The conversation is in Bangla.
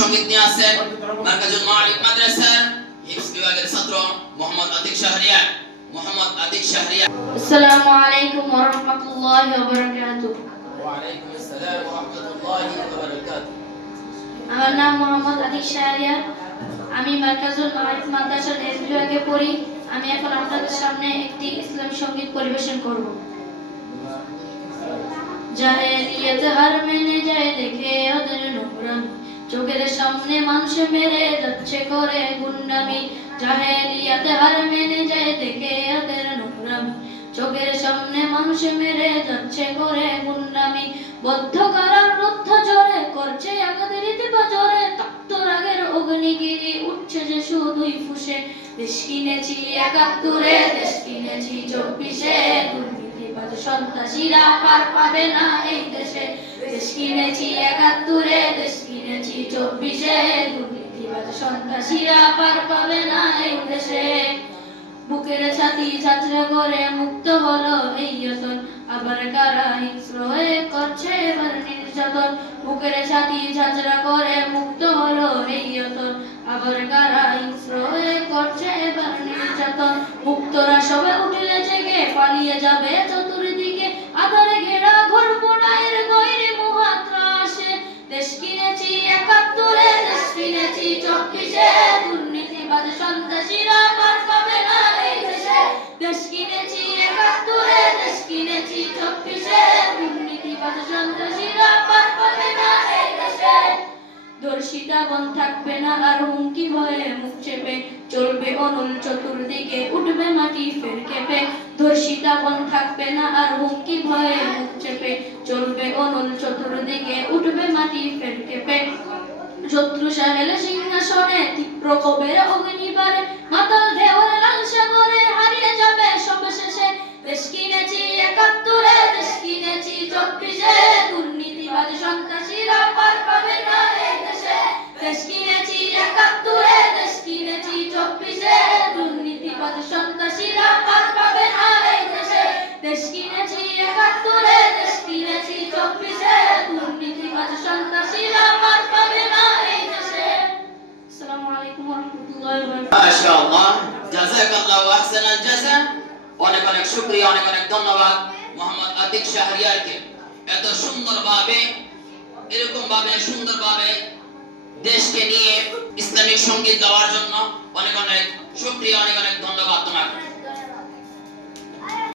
সঙ্গীত নিয়ে আছেন মার্কাজুল মাআরিফ মাদ্রাসার হিফজ বিভাগের ছাত্র মোহাম্মদ আতিক শাহরিয়ার। আসসালামু আলাইকুম ওয়া রাহমাতুল্লাহি ওয়া বারাকাতুহু। ওয়া আলাইকুম আসসালাম ওয়া রাহমাতুল্লাহি ওয়া বারাকাতুহু। আমার নাম মোহাম্মদ আতিক শাহরিয়ার। আমি মার্কাজুল মাআরিফ মাদ্রাসার হিফজ বিভাগে পড়ি। আমি এখন আপনাদের সামনে একটি ইসলামী সঙ্গীত পরিবেশন করব। জাহেলিয়াত হার মেনে যায় দেখে ওদের নোংরামি, চোখের সামনে মানুষ মেরে যাচ্ছে করে গুন্ডামি। জাহেলিয়াত হার মেনে যায় দেখে ওদের নোংরামি, চোখের সামনে মানুষ মেরে যাচ্ছে করে গুন্ডামি। বদ্ধ কারার রুদ্ধ জোরে করছে আগাদের ইতিবাজরে, তপ্ত রাগের অগ্নিগিরি উঠছে যে শুধুই ফুসে। দেশ কিনেছি ৭১, দেশ কিনেছি ২৪, দুর্নীতিবাজ সন্ত্রাসীরা পার পাবে না এই দেশে। দেশ কিনেছি ৭১, দেশ কিনেছি ২৪, দুর্নীতিবাজ সন্ত্রাসীরা পার পাবে না এই দেশে। বুকের ছাতি ঝাঁঝরা করে মুক্ত হলো এই যতন, আবার কারা হিংস্র হয়ে করছে এবার নির্যাতন। বুকের ছাতি ঝাঁঝরা করে মুক্ত হলো এই যতন, আবার কারা হিংস্র হয়ে করছে এবার নির্যাতন। মুক্তরা সবে উঠলে জেগে পালিয়ে যাবে চতুর্দিকে, আধারে ঘেরা ঘর পোড়ায়ের গৈরে মহাত্রা আসে। দেশ কিনেছি ৭১, দেশ কিনেছি ২৪, দুর্নীতিবাজ সন্ত্রাসীরা পার পাবে না এই দেশে। দেশ কিনেছি ৭১, দেশ কিনেছি ২৪, দুর্নীতিবাজ সন্ত্রাসীরা পার পাবে না এই দেশে। দর্শিতা বন থাকবে না আর হুমকি ভয়ে মুখ চেপে, চলবে অনল চতুর্দিকে উঠবে মাটি ফের কেঁপে। দর্শিতা বন থাকবে না আর হুমকি ভয়ে মুখ চেপে, চলবে অনল চতুর্দিকে উঠবে মাটি ফের কেঁপে। শত্রু সাহেলে সিংহাসনে তীব্র কবের অগ্নিবারে, মাতাল ঢেউয়ের লাল সাগরে হারিয়ে যাবে সব শেষে। দেশ কিনেছি ৭১, দেশ কিনেছি ২৪, দুর্নীতিবাজ সন্ত্রাসীরা পার পাবে না এই দেশে। দেশ কিনেছি ৭১, দেশ কিনেছি ২৪, দুর্নীতিবাজ সন্ত্রাসীরা পার পাবে না এই দেশে। দেশ কিনেছি ৭১, দেশ কিনেছি ২৪, দুর্নীতিবাজ সন্ত্রাসীরা পার পাবে না এই দেশে। আসসালামু আলাইকুম ওয়া রাহমাতুল্লাহি ওয়া বারাকাতুহু। মাশাআল্লাহ, জাযাকাল্লাহু আহসানাল জাযা। অনেক অনেক শুকরিয়া, অনেক অনেক ধন্যবাদ মোহাম্মদ আতিক শাহরিয়ারকে। এত সুন্দরভাবে, এরকম ভাবে সুন্দরভাবে দেশকে নিয়ে ইসলামিক সঙ্গীত গাওয়ার জন্য অনেক অনেক শুকরিয়া, অনেক অনেক ধন্যবাদ তোমাকে।